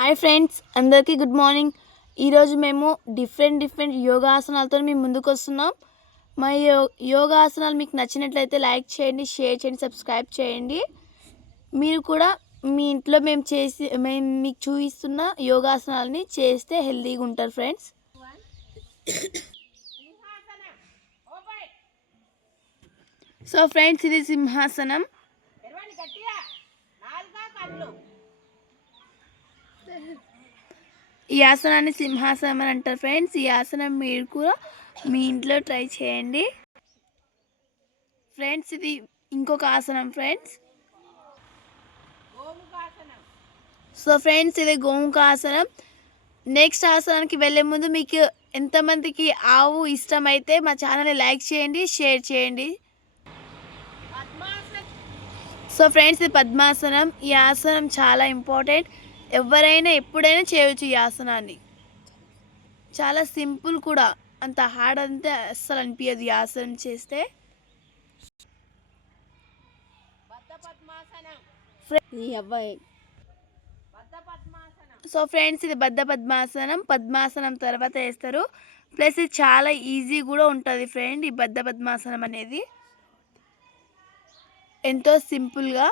Hi friends, అందరికీ good morning. ఈరోజు మేము డిఫరెంట్ యోగాసనాలతో మేము ముందుకు వస్తున్నాం. మా యోగాసనాలు మీకు నచ్చినట్లయితే లైక్ చేయండి, షేర్ చేయండి, సబ్స్క్రైబ్ చేయండి. మీరు కూడా మీ ఇంట్లో మేము మీకు చూపిస్తున్న యోగాసనాలని చేస్తే హెల్తీగా ఉంటారు ఫ్రెండ్స్. సో ఫ్రెండ్స్, ఇది సింహాసనం. ఈ ఆసనాన్ని సింహాసనం అని అంటారు ఫ్రెండ్స్. ఈ ఆసనం మీరు కూడా మీ ఇంట్లో ట్రై చేయండి ఫ్రెండ్స్. ఇది ఇంకొక ఆసనం ఫ్రెండ్స్. సో ఫ్రెండ్స్, ఇది గోముఖ ఆసనం. నెక్స్ట్ ఆసనానికి వెళ్ళే ముందు మీకు ఎంతమందికి ఆవు ఇష్టమైతే మా ఛానల్ని లైక్ చేయండి, షేర్ చేయండి. సో ఫ్రెండ్స్, ఇది పద్మాసనం. ఈ ఆసనం చాలా ఇంపార్టెంట్. ఎవరైనా ఎప్పుడైనా చేయవచ్చు ఈ ఆసనాన్ని. చాలా సింపుల్ కూడా, అంత హార్డ్ అంతే అస్సలు అనిపించదు ఈ ఆసనం చేస్తే. సో ఫ్రెండ్స్, ఇది బద్ధ పద్మాసనం. పద్మాసనం తర్వాత వేస్తారు. ప్లస్ ఇది చాలా ఈజీ కూడా ఉంటుంది ఫ్రెండ్. ఈ బద్ధ పద్మాసనం అనేది ఎంతో సింపుల్గా.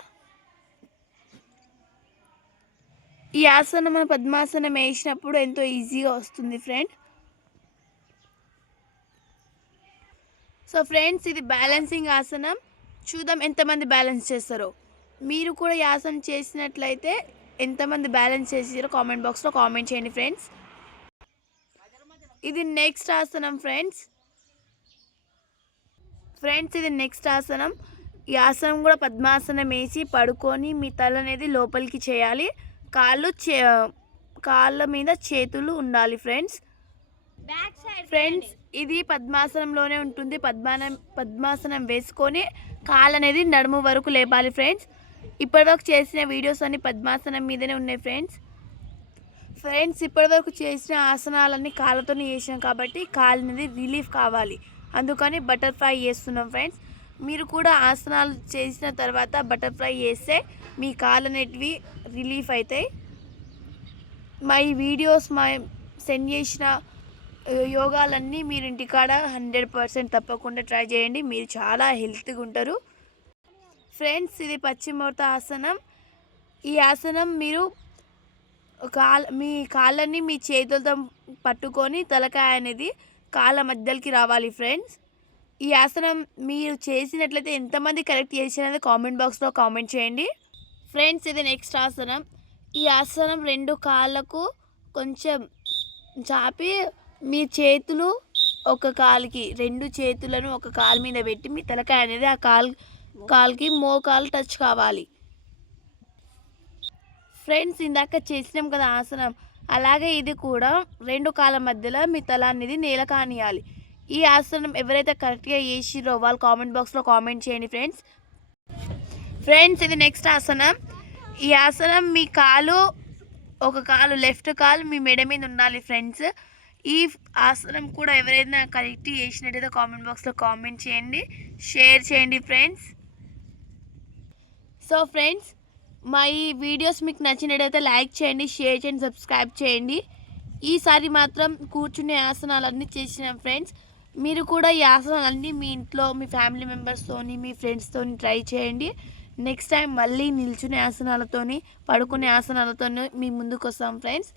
ఈ ఆసనం మన పద్మాసనం వేసినప్పుడు ఎంతో ఈజీగా వస్తుంది ఫ్రెండ్. సో ఫ్రెండ్స్, ఇది బ్యాలెన్సింగ్ ఆసనం. చూద్దాం ఎంతమంది బ్యాలెన్స్ చేస్తారో. మీరు కూడా ఈ ఆసనం చేసినట్లయితే ఎంతమంది బ్యాలెన్స్ చేసారో కామెంట్ బాక్స్లో కామెంట్ చేయండి ఫ్రెండ్స్. ఇది నెక్స్ట్ ఆసనం ఫ్రెండ్స్. ఇది నెక్స్ట్ ఆసనం. ఈ ఆసనం కూడా పద్మాసనం వేసి పడుకొని మీ తల అనేది లోపలికి చేయాలి. కాళ్ళ మీద చేతులు ఉండాలి ఫ్రెండ్స్. ఫ్రెండ్స్, ఇది పద్మాసనంలోనే ఉంటుంది. పద్మాసనం వేసుకొని కాళ్ళు అనేది నడుము వరకు లేపాలి ఫ్రెండ్స్. ఇప్పటివరకు చేసిన వీడియోస్ అన్ని పద్మాసనం మీదనే ఉన్నాయి ఫ్రెండ్స్. ఇప్పటివరకు చేసిన ఆసనాలన్నీ కాళ్ళతోనే చేసినాం కాబట్టి కాళ్ళు అనేది రిలీఫ్ కావాలి, అందుకని బటర్ఫ్లై చేస్తున్నాం ఫ్రెండ్స్. మీరు కూడా ఆసనాలు చేసిన తర్వాత బటర్ఫ్లై చేస్తే మీ కాళ్ళు అనేటివి రిలీఫ్ అవుతాయి. మా ఈ వీడియోస్ సెండ్ చేసిన యోగాలన్నీ మీరు ఇంటికాడ 100% తప్పకుండా ట్రై చేయండి. మీరు చాలా హెల్త్గా ఉంటారు ఫ్రెండ్స్. ఇది పశ్చిమోత్త ఆసనం. ఈ ఆసనం మీరు మీ కాళ్ళని మీ చేతులతో పట్టుకొని తలకాయ అనేది కాళ్ళ మధ్యలోకి రావాలి ఫ్రెండ్స్. ఈ ఆసనం మీరు చేసినట్లయితే ఎంతమంది కరెక్ట్ చేసినది కామెంట్ బాక్స్లో కామెంట్ చేయండి ఫ్రెండ్స్. ఇది నెక్స్ట్ ఆసనం. ఈ ఆసనం రెండు కాళ్ళకు కొంచెం చాపి మీ చేతులు ఒక కాలుకి, రెండు చేతులను ఒక కాలు మీద పెట్టి మీ తలకాయ అనేది ఆ కాలుకి మోకాలు టచ్ కావాలి ఫ్రెండ్స్. ఇందాక చేసినాం కదా ఆసనం, అలాగే ఇది కూడా రెండు కాళ్ళ మధ్యలో మీ తల అనేది నేల కానియాలి. ఈ ఆసనం ఎవరైతే కరెక్ట్గా చేసిరో వాళ్ళు కామెంట్ బాక్స్లో కామెంట్ చేయండి ఫ్రెండ్స్. ఇది నెక్స్ట్ ఆసనం. ఈ ఆసనం మీ ఒక కాలు లెఫ్ట్ కాలు మీ మెడ మీద ఉండాలి ఫ్రెండ్స్. ఈ ఆసనం కూడా ఎవరైనా కరెక్ట్ చేసినట్టయితే కామెంట్ బాక్స్లో కామెంట్ చేయండి, షేర్ చేయండి ఫ్రెండ్స్. సో ఫ్రెండ్స్, మా ఈ వీడియోస్ మీకు నచ్చినట్టయితే లైక్ చేయండి, షేర్ చేయండి, సబ్స్క్రైబ్ చేయండి. ఈసారి మాత్రం కూర్చునే ఆసనాలన్నీ చేసినాం ఫ్రెండ్స్. మీరు కూడా ఈ ఆసనాలన్నీ మీ ఇంట్లో మీ ఫ్యామిలీ మెంబర్స్తోని మీ ఫ్రెండ్స్తోని ట్రై చేయండి. నెక్స్ట్ టైం మళ్ళీ నిల్చునే ఆసనాలతోని పడుకునే ఆసనాలతోని మీ ముందుకు వస్తాం ఫ్రెండ్స్.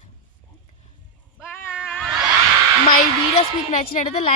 మా ఈ వీడియోస్ మీకు నచ్చినట్టయితే లైక్